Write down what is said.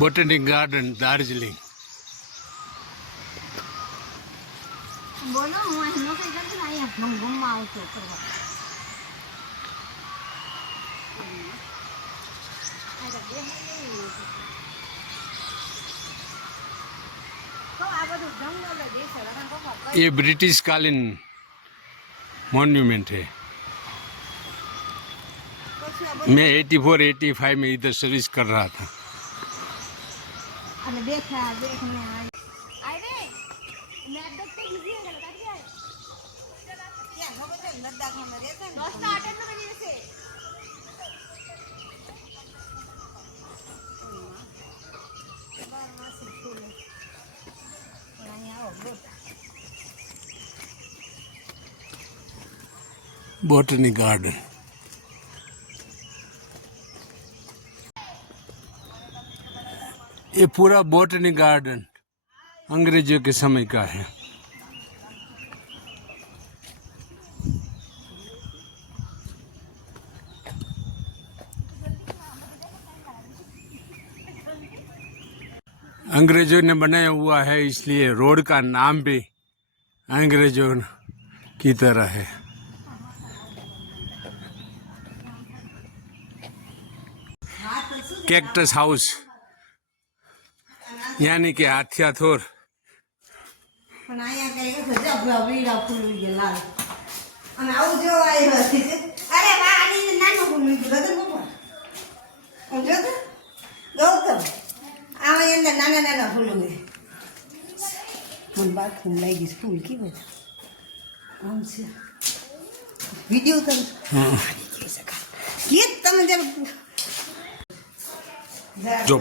Boat neck garden Darjeeling. બોલો હું અહીં નોકરી કરતી ને અહીંયા ઘૂમવા આવતો કરવા. તો આ બધું જંગલ જ છે. ये ब्रिटिश कालीन मॉन्यूमेंट है. मैं 84-85 में इधर सर्विस कर रहा था. अरे देखा देखने आई अरे मैं देख के बिजी है लगा दिया क्या हो गया लद्दाख में रहते हैं दोस्त अटेंड में नहीं से बार मासी फूल यहाँ आओ बोटनिक गार्डन. ये पूरा बोटनिक गार्डन अंग्रेजों के समय का है. अंग्रेजों ने बनाया हुआ है, इसलिए रोड का नाम भी अंग्रेजों की तरह है. कैक्टस हाउस यानी कि हाथियाथोर. પણ અહીંયા કઈ ગજબ વીડા ફૂલ લાલ અને આવું જો આવ્યો છે. અરે વાહ આની નાનું ફૂલ ગજબ ઉપર જો તો ગૌતમ આવા અંદર નાના નાના ફૂલ છે. મને બાથરૂમ લાગી ફૂલ કેવું આમ છે વિડિયો તમે કે તમે જેમ જો